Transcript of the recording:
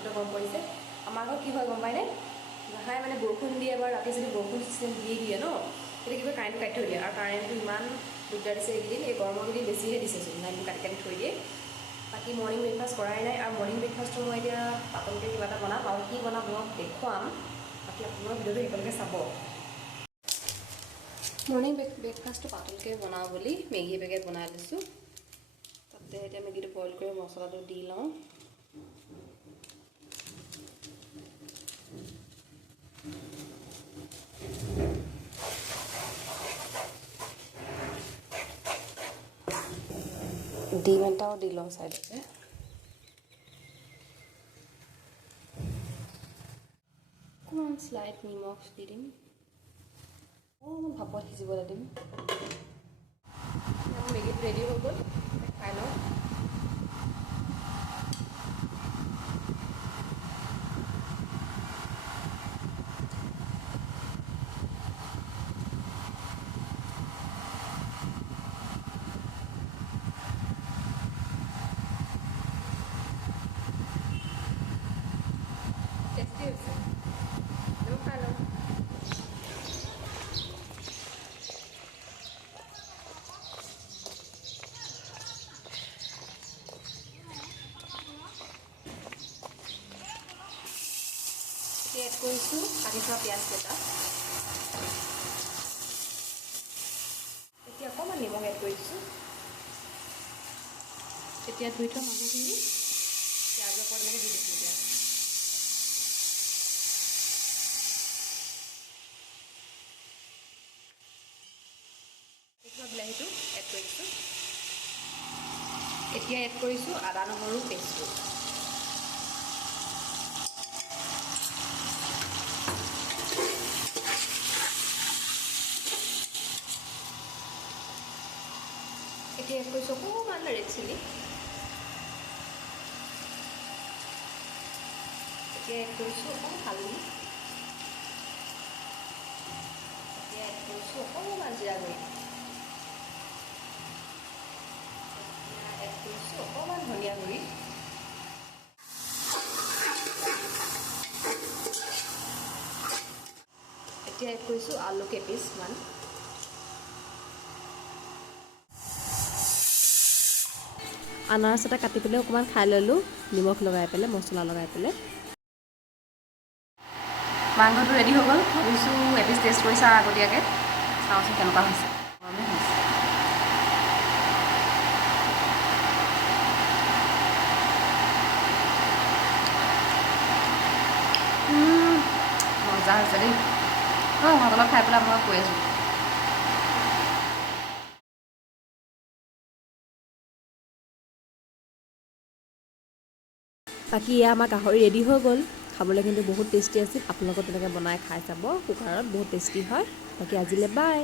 কাৰেণ্টটো গৰম পৰিছে আমাৰ ঘৰত কি হয় গম পায়নে নাখায় মানে বৰষুণ দিয়ে এবাৰ ৰাতি যদি বৰষুণ চিষ্টেম দিয়ে ন তেতিয়া কিবা কাৰেণ্টটো কাটি থৈ দিয়ে আৰু কাৰেণ্টটো ইমান দিগদাৰ দিছে এইকেইদিন এই গৰমৰ কেইদিন বেছিহে দিছেচোন লাইনটো কাটি কাটি থৈ দিয়ে বাকী মৰ্ণিং ব্ৰেকফাষ্ট কৰাই নাই আৰু মৰ্ণিং ব্ৰেকফাষ্টটো মই এতিয়া পাতলকৈ কিবা এটা বনাম আৰু কি বনাম মই দেখুৱাম বাকী আপোনাৰ ভিডিঅ'টো একেলগে চাব মৰ্ণিং ব্ৰেকফাষ্টটো পাতলকৈ বনাওঁ বুলি মেগী পেকেট বনাই লৈছোঁ তাতে এতিয়া মেগীটো বইল কৰি মছলাটো দি লওঁ ডিম এটাও দি লওঁ চাইডতে অকণমান স্লাইড নিমখ দি দিম অকণমান ভাপত সিজিবলৈ দিম মেগীটো ৰেডি হৈ গ'ল খাই লওঁ টেষ্টি হৈছে খাই লওঁ এড কৰিছোঁ কাটি থোৱা পিঁয়াজ কেইটা এতিয়া অকণমান নিমখ এড কৰিছোঁ এতিয়া ধুই থোৱা মাংসখিনি পিঁয়াজৰ ওপৰত এনেকৈ দি দিছোঁ এতিয়া বিলাহীটো এড কৰিছোঁ এতিয়া এড কৰিছোঁ আদা নহৰু পেষ্টটো এতিয়া এড কৰিছোঁ অকণমান ৰেড চিলি এতিয়া এড কৰিছোঁ অকণমান হালধি এতিয়া এড কৰিছোঁ অকণমান জিৰা গুড়ি এড কৰিছোঁ অকণমান ধনিয়া গুড়ি এতিয়া এড কৰিছোঁ আলু কেইপিচমান আনাৰস এটা কাটি পেলাই অকণমান খাই ল'লোঁ নিমখ লগাই পেলাই মছলা লগাই পেলাই মাংসটো ৰেডি হৈ গ'ল ভাবিছোঁ এপিচ টেষ্ট কৰিছা আগতীয়াকৈ চাওঁচোন কেনেকুৱা হৈছে গৰমে হৈছে মজা হৈছে দেই অঁ হোটেলত খাই পেলাই মই কৈ আছোঁ বাকী এয়া আমাৰ গাহৰি ৰেডি হৈ গ'ল খাবলৈ কিন্তু বহুত টেষ্টি আছিল আপোনালোকেও তেনেকৈ বনাই খাই চাব কুকাৰত বহুত টেষ্টি হয় বাকী আজিলৈ বাই